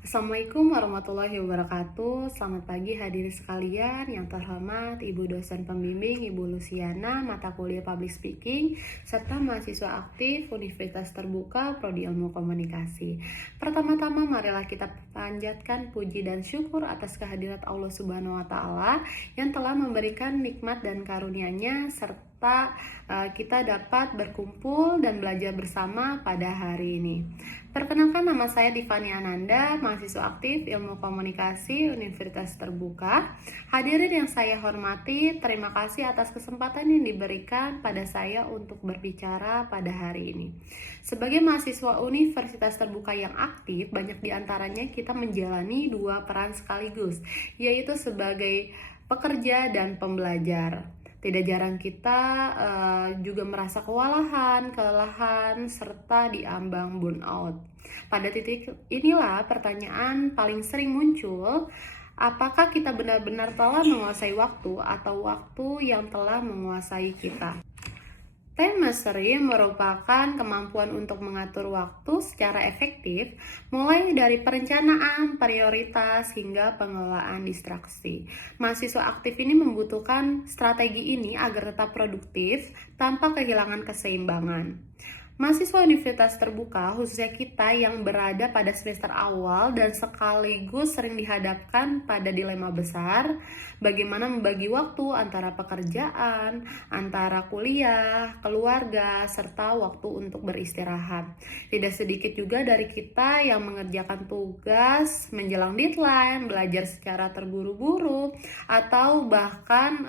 Assalamualaikum warahmatullahi wabarakatuh. Selamat pagi hadirin sekalian. Yang terhormat Ibu dosen pembimbing Ibu Luciana, mata kuliah Public Speaking, serta mahasiswa aktif Universitas Terbuka Prodi Ilmu Komunikasi. Pertama-tama marilah kita panjatkan puji dan syukur atas kehadirat Allah Subhanahu wa taala yang telah memberikan nikmat dan karunia-Nya serta kita dapat berkumpul dan belajar bersama pada hari ini. Perkenalkan, nama saya Divani Ananda, mahasiswa aktif Ilmu Komunikasi Universitas Terbuka. Hadirin yang saya hormati, terima kasih atas kesempatan yang diberikan pada saya untuk berbicara pada hari ini. Sebagai mahasiswa Universitas Terbuka yang aktif, banyak diantaranya kita menjalani dua peran sekaligus, yaitu sebagai pekerja dan pembelajar. Tidak jarang kita juga merasa kewalahan, kelelahan, serta diambang burnout. Pada titik inilah pertanyaan paling sering muncul, apakah kita benar-benar telah menguasai waktu atau waktu yang telah menguasai kita? Time mastery merupakan kemampuan untuk mengatur waktu secara efektif, mulai dari perencanaan, prioritas, hingga pengelolaan distraksi. Mahasiswa aktif ini membutuhkan strategi ini agar tetap produktif tanpa kehilangan keseimbangan. Mahasiswa Universitas Terbuka, khususnya kita yang berada pada semester awal dan sekaligus sering dihadapkan pada dilema besar, bagaimana membagi waktu antara pekerjaan, antara kuliah, keluarga, serta waktu untuk beristirahat. Tidak sedikit juga dari kita yang mengerjakan tugas menjelang deadline, belajar secara terburu-buru, atau bahkan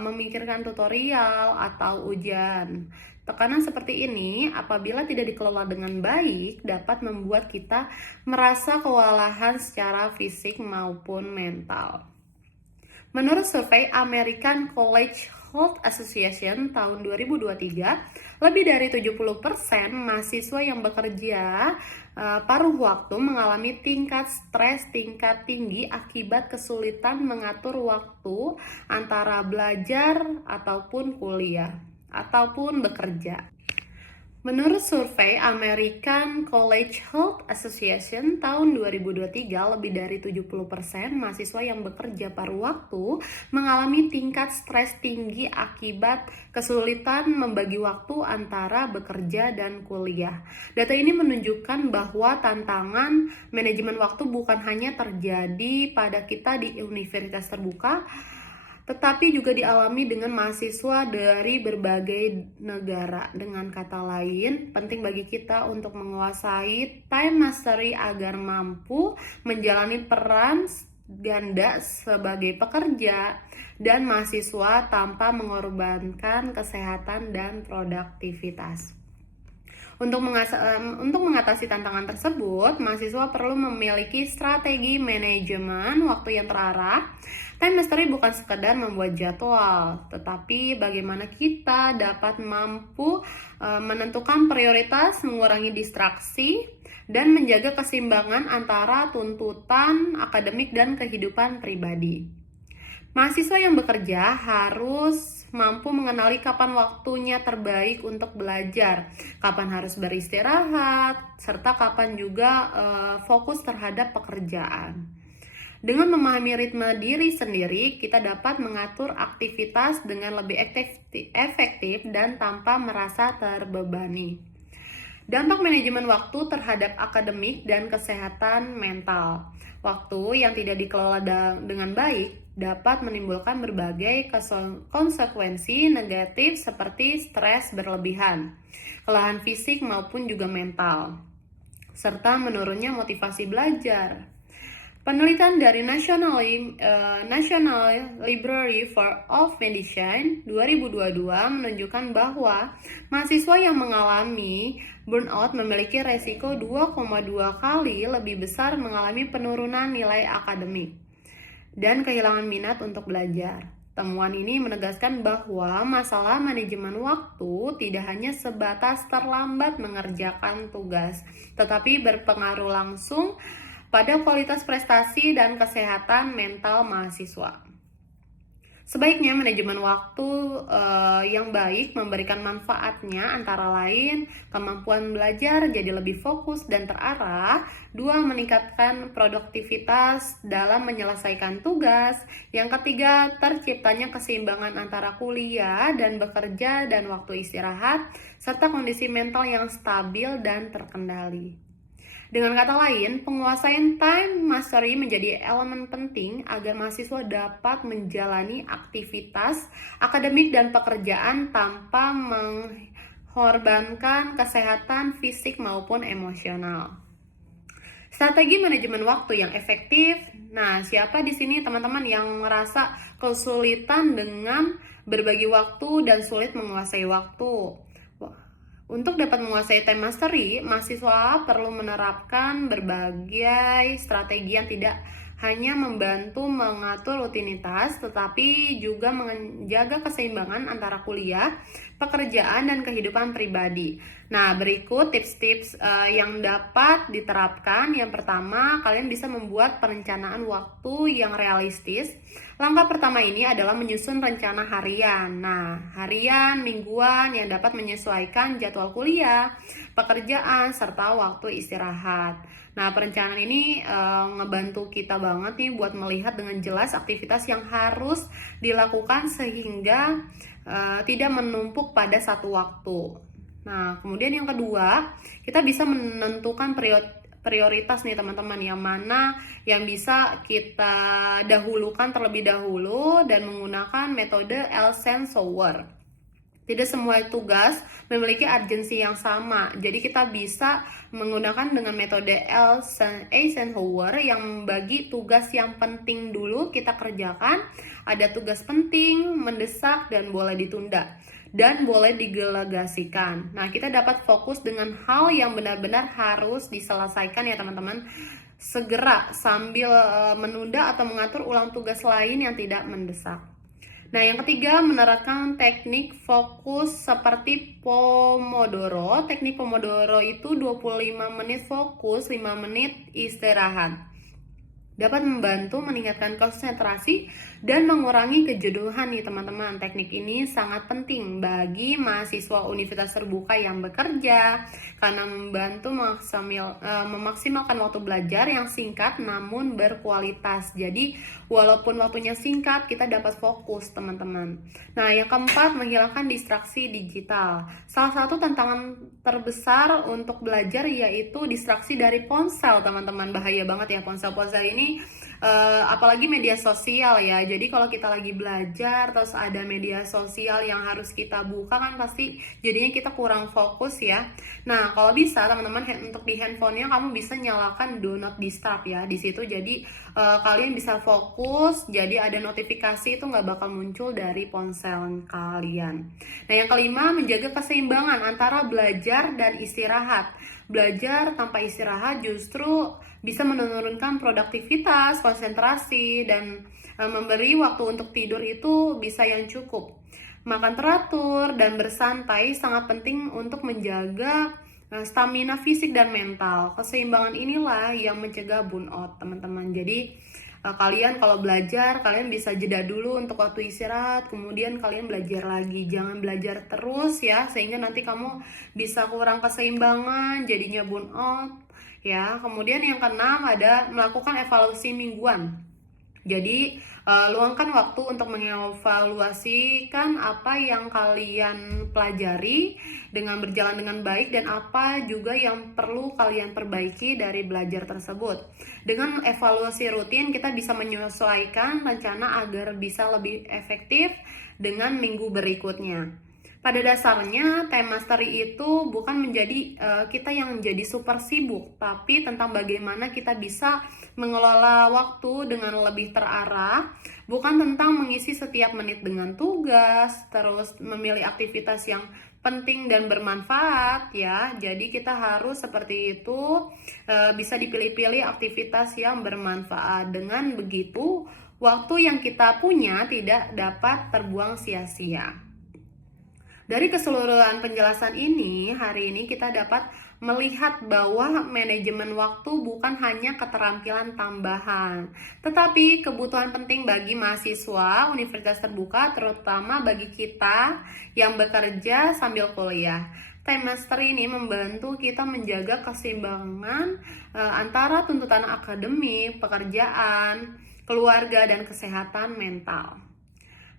memikirkan tutorial atau ujian. Tekanan seperti ini, apabila tidak dikelola dengan baik, dapat membuat kita merasa kewalahan secara fisik maupun mental. Menurut survei American College Health Association tahun 2023, lebih dari 70% mahasiswa yang bekerja paruh waktu mengalami tingkat stres tingkat tinggi akibat kesulitan mengatur waktu antara belajar ataupun kuliah ataupun bekerja. Menurut survei American College Health Association tahun 2023, lebih dari 70% mahasiswa yang bekerja paruh waktu mengalami tingkat stres tinggi akibat kesulitan membagi waktu antara bekerja dan kuliah. Data ini menunjukkan bahwa tantangan manajemen waktu bukan hanya terjadi pada kita di Universitas Terbuka, tetapi juga dialami dengan mahasiswa dari berbagai negara. Dengan kata lain, penting bagi kita untuk menguasai time mastery agar mampu menjalani peran ganda sebagai pekerja dan mahasiswa tanpa mengorbankan kesehatan dan produktivitas. Untuk mengatasi tantangan tersebut, mahasiswa perlu memiliki strategi manajemen waktu yang terarah. Time mastery bukan sekedar membuat jadwal, tetapi bagaimana kita dapat mampu menentukan prioritas, mengurangi distraksi, dan menjaga keseimbangan antara tuntutan akademik dan kehidupan pribadi. Mahasiswa yang bekerja harus mampu mengenali kapan waktunya terbaik untuk belajar, kapan harus beristirahat, serta kapan juga fokus terhadap pekerjaan. Dengan memahami ritme diri sendiri, kita dapat mengatur aktivitas dengan lebih efektif dan tanpa merasa terbebani. Dampak manajemen waktu terhadap akademik dan kesehatan mental. Waktu yang tidak dikelola dengan baik dapat menimbulkan berbagai konsekuensi negatif seperti stres berlebihan, kelelahan fisik maupun juga mental, serta menurunnya motivasi belajar. Penelitian dari National Library of Medicine 2022 menunjukkan bahwa mahasiswa yang mengalami burnout memiliki resiko 2,2 kali lebih besar mengalami penurunan nilai akademik dan kehilangan minat untuk belajar. Temuan ini menegaskan bahwa masalah manajemen waktu tidak hanya sebatas terlambat mengerjakan tugas, tetapi berpengaruh langsung pada kualitas prestasi dan kesehatan mental mahasiswa. Sebaiknya manajemen waktu yang baik memberikan manfaatnya antara lain kemampuan belajar jadi lebih fokus dan terarah, 2. Meningkatkan produktivitas dalam menyelesaikan tugas, yang ketiga terciptanya keseimbangan antara kuliah dan bekerja dan waktu istirahat, serta kondisi mental yang stabil dan terkendali. Dengan kata lain, penguasaan time mastery menjadi elemen penting agar mahasiswa dapat menjalani aktivitas akademik dan pekerjaan tanpa mengorbankan kesehatan fisik maupun emosional. Strategi manajemen waktu yang efektif. Nah, siapa di sini teman-teman yang merasa kesulitan dengan berbagi waktu dan sulit menguasai waktu? Untuk dapat menguasai time mastery, mahasiswa perlu menerapkan berbagai strategi yang tidak hanya membantu mengatur rutinitas, tetapi juga menjaga keseimbangan antara kuliah, pekerjaan, dan kehidupan pribadi. Nah, berikut tips-tips yang dapat diterapkan. Yang pertama, kalian bisa membuat perencanaan waktu yang realistis. Langkah pertama ini adalah menyusun rencana harian. Nah, harian, mingguan yang dapat menyesuaikan jadwal kuliah, pekerjaan, serta waktu istirahat. Nah, perencanaan ini ngebantu kita banget nih buat melihat dengan jelas aktivitas yang harus dilakukan sehingga tidak menumpuk pada satu waktu. Nah, kemudian yang kedua, kita bisa menentukan prioritas nih teman-teman, yang mana yang bisa kita dahulukan terlebih dahulu dan menggunakan metode Eisenhower. Tidak semua tugas memiliki urgensi yang sama, jadi kita bisa menggunakan dengan metode Eisenhower yang membagi tugas yang penting dulu kita kerjakan, ada tugas penting, mendesak, dan boleh ditunda, dan boleh didelegasikan. Nah, kita dapat fokus dengan hal yang benar-benar harus diselesaikan ya teman-teman, segera sambil menunda atau mengatur ulang tugas lain yang tidak mendesak. Nah, yang ketiga, menerapkan teknik fokus seperti Pomodoro. Teknik Pomodoro itu 25 menit fokus, 5 menit istirahat. Dapat membantu meningkatkan konsentrasi dan mengurangi kejenuhan nih teman-teman. Teknik ini sangat penting bagi mahasiswa universitas terbuka yang bekerja karena membantu memaksimalkan waktu belajar yang singkat namun berkualitas. Jadi walaupun waktunya singkat, kita dapat fokus teman-teman. Nah, yang keempat, menghilangkan distraksi digital. Salah satu tantangan terbesar untuk belajar yaitu distraksi dari ponsel teman-teman. Bahaya banget ya ponsel-ponsel ini, apalagi media sosial ya. Jadi kalau kita lagi belajar terus ada media sosial yang harus kita buka, kan pasti jadinya kita kurang fokus ya. Nah, kalau bisa teman-teman, untuk di handphonenya kamu bisa nyalakan do not disturb ya di situ. Jadi kalian bisa fokus, jadi ada notifikasi itu nggak bakal muncul dari ponsel kalian. Nah, yang kelima, menjaga keseimbangan antara belajar dan istirahat. Belajar tanpa istirahat justru bisa menurunkan produktivitas, konsentrasi, dan memberi waktu untuk tidur itu bisa yang cukup. Makan teratur dan bersantai sangat penting untuk menjaga stamina fisik dan mental. Keseimbangan inilah yang mencegah burnout, teman-teman. Jadi kalian kalau belajar, kalian bisa jeda dulu untuk waktu istirahat, kemudian kalian belajar lagi. Jangan belajar terus ya, sehingga nanti kamu bisa kurang keseimbangan, jadinya burnout ya. Kemudian yang keenam, ada melakukan evaluasi mingguan. Jadi luangkan waktu untuk mengevaluasikan apa yang kalian pelajari dengan berjalan dengan baik dan apa juga yang perlu kalian perbaiki dari belajar tersebut. Dengan evaluasi rutin, kita bisa menyesuaikan rencana agar bisa lebih efektif dengan minggu berikutnya. Pada dasarnya, time mastery itu bukan menjadi kita yang menjadi super sibuk, tapi tentang bagaimana kita bisa mengelola waktu dengan lebih terarah, bukan tentang mengisi setiap menit dengan tugas, terus memilih aktivitas yang penting dan bermanfaat ya. Jadi kita harus seperti itu, bisa dipilih-pilih aktivitas yang bermanfaat. Dengan begitu, waktu yang kita punya tidak dapat terbuang sia-sia. Dari keseluruhan penjelasan ini, hari ini kita dapat melihat bahwa manajemen waktu bukan hanya keterampilan tambahan, tetapi kebutuhan penting bagi mahasiswa universitas terbuka, terutama bagi kita yang bekerja sambil kuliah. Trimester ini membantu kita menjaga keseimbangan antara tuntutan akademik, pekerjaan, keluarga, dan kesehatan mental.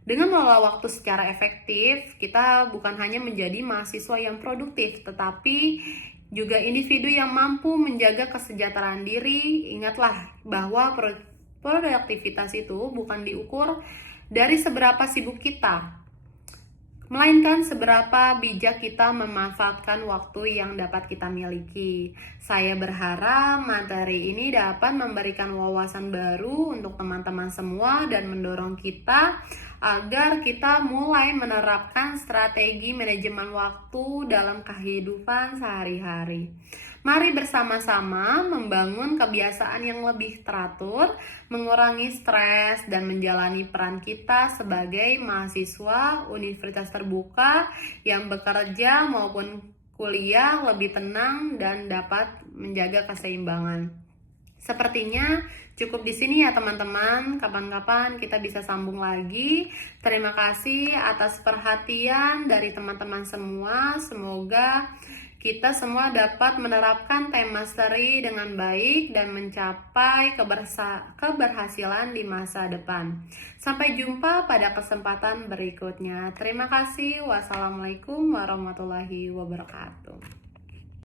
Dengan mengelola waktu secara efektif, kita bukan hanya menjadi mahasiswa yang produktif, tetapi juga individu yang mampu menjaga kesejahteraan diri. Ingatlah bahwa produktivitas itu bukan diukur dari seberapa sibuk kita, melainkan seberapa bijak kita memanfaatkan waktu yang dapat kita miliki. Saya berharap materi ini dapat memberikan wawasan baru untuk teman-teman semua dan mendorong kita agar kita mulai menerapkan strategi manajemen waktu dalam kehidupan sehari-hari. Mari bersama-sama membangun kebiasaan yang lebih teratur, mengurangi stres, dan menjalani peran kita sebagai mahasiswa universitas terbuka yang bekerja maupun kuliah lebih tenang dan dapat menjaga keseimbangan. Sepertinya cukup di sini ya teman-teman. Kapan-kapan kita bisa sambung lagi. Terima kasih atas perhatian dari teman-teman semua. Semoga kita semua dapat menerapkan time mastery dengan baik dan mencapai keberhasilan di masa depan. Sampai jumpa pada kesempatan berikutnya. Terima kasih. Wassalamualaikum warahmatullahi wabarakatuh.